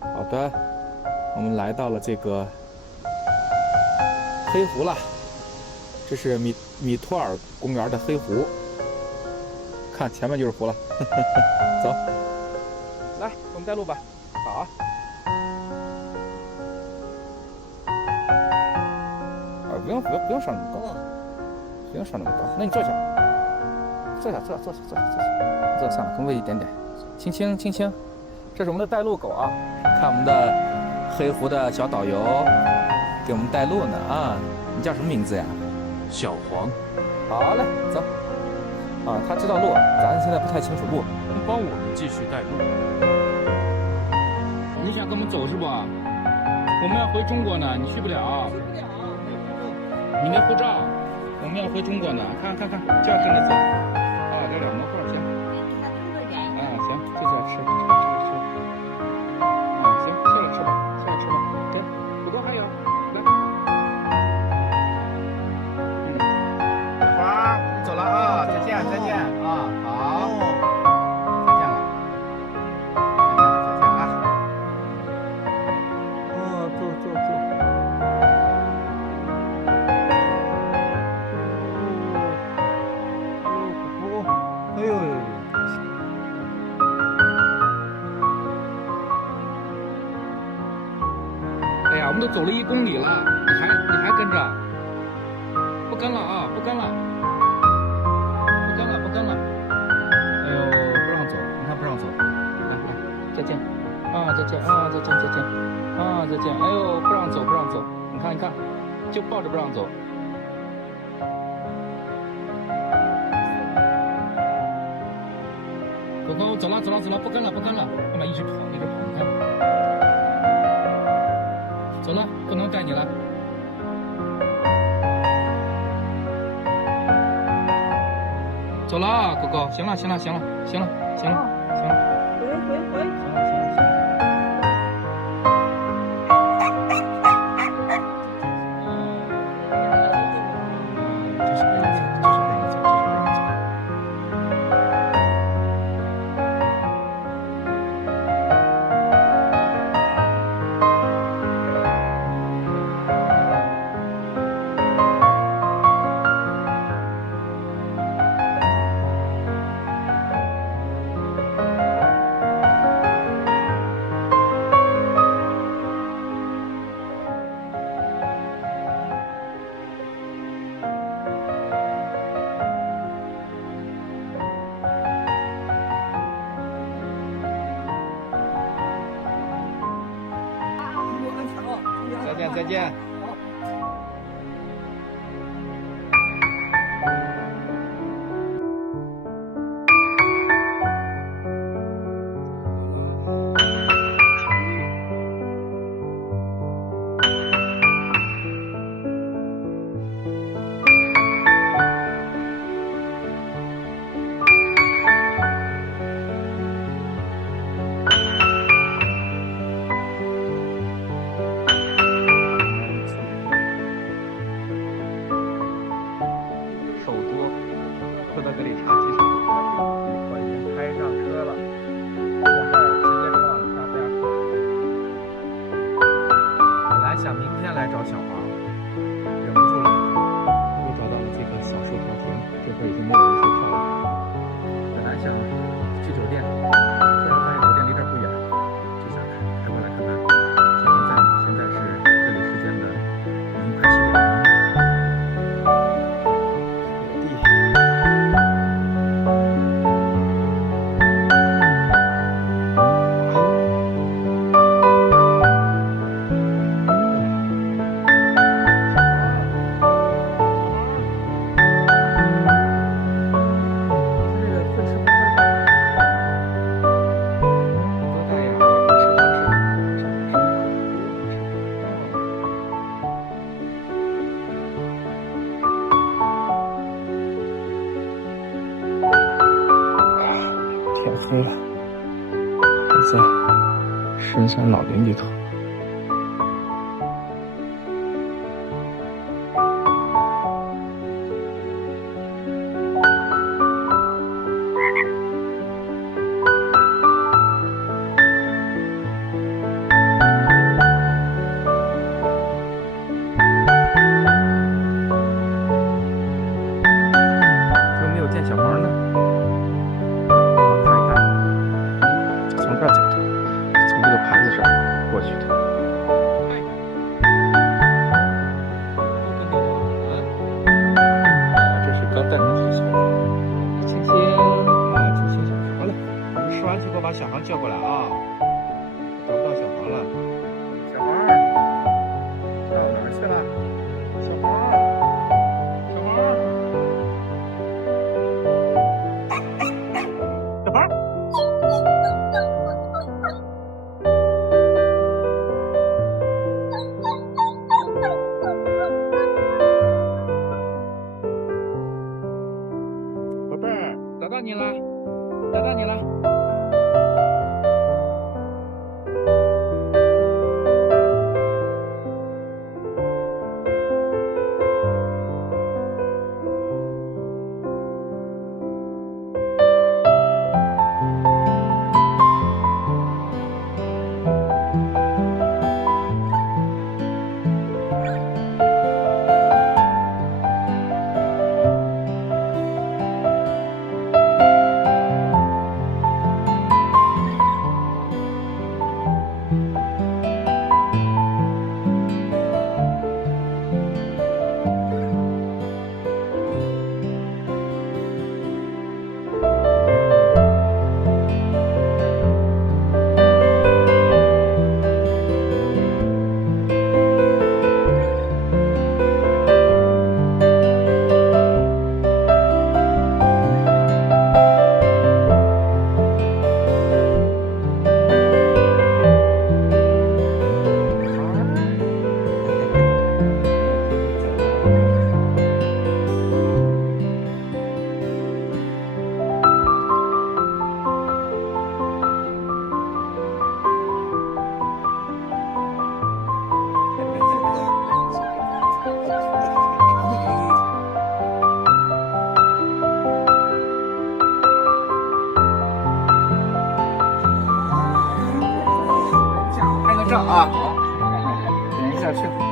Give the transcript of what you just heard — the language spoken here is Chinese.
好的，我们来到了这个黑湖了，这是米托尔公园的黑湖，看前面就是湖了。走，来，我们带路吧。好，不用上那么高，不用上那么高。那你坐下，坐下，坐上，更微一点点，轻轻。这是我们的带路狗啊，看我们的黑湖的小导游给我们带路呢啊。你叫什么名字呀？小黄，好嘞，走。啊，他知道路，咱现在不太清楚路。帮我们继续带路。你想跟我们走是不？我们要回中国呢，你去不了。你没护照，我们要回中国呢。看，就要跟着走。啊，聊点魔幻行。啊，行，就在吃。啊，行，下来吃吧。对，不多还有，来。小花，你走了啊，再见啊，好。再见了。坐。哎呦！哎呀，我们都走了1公里了，你还跟着？不跟了啊，不跟了。哎呦，不让走，你看不让走。来，再见。啊，再见。啊，再见。哎呦，不让走。你看，就抱着不让走。狗狗走了，不跟了，干嘛一直跑，你看。走了，不能带你了。走了啊，狗狗，行了。回。就是不让走。再见。首都科德格里察机场，我已经开上车了，现在直接到了大家口。本来想明天来找小黄，忍不住了，终于找到了这个小售票亭，这会已经没有人售票了。本来想去酒店，突然发现酒店离这儿不远，就想开过来看看小黄在吗？现在是这里时间的已经快7点了。天黑了，我在深山老林里头。这儿走的，从这个牌子上过去的。这是刚带的事情。青青，啊，青青，好嘞，我们吃完去给我把小航叫过来啊！找不到小航了，小航到哪儿去了？小航，小航，小航。宝贝儿，找到你了，找到你了。拍个照啊！等一下去。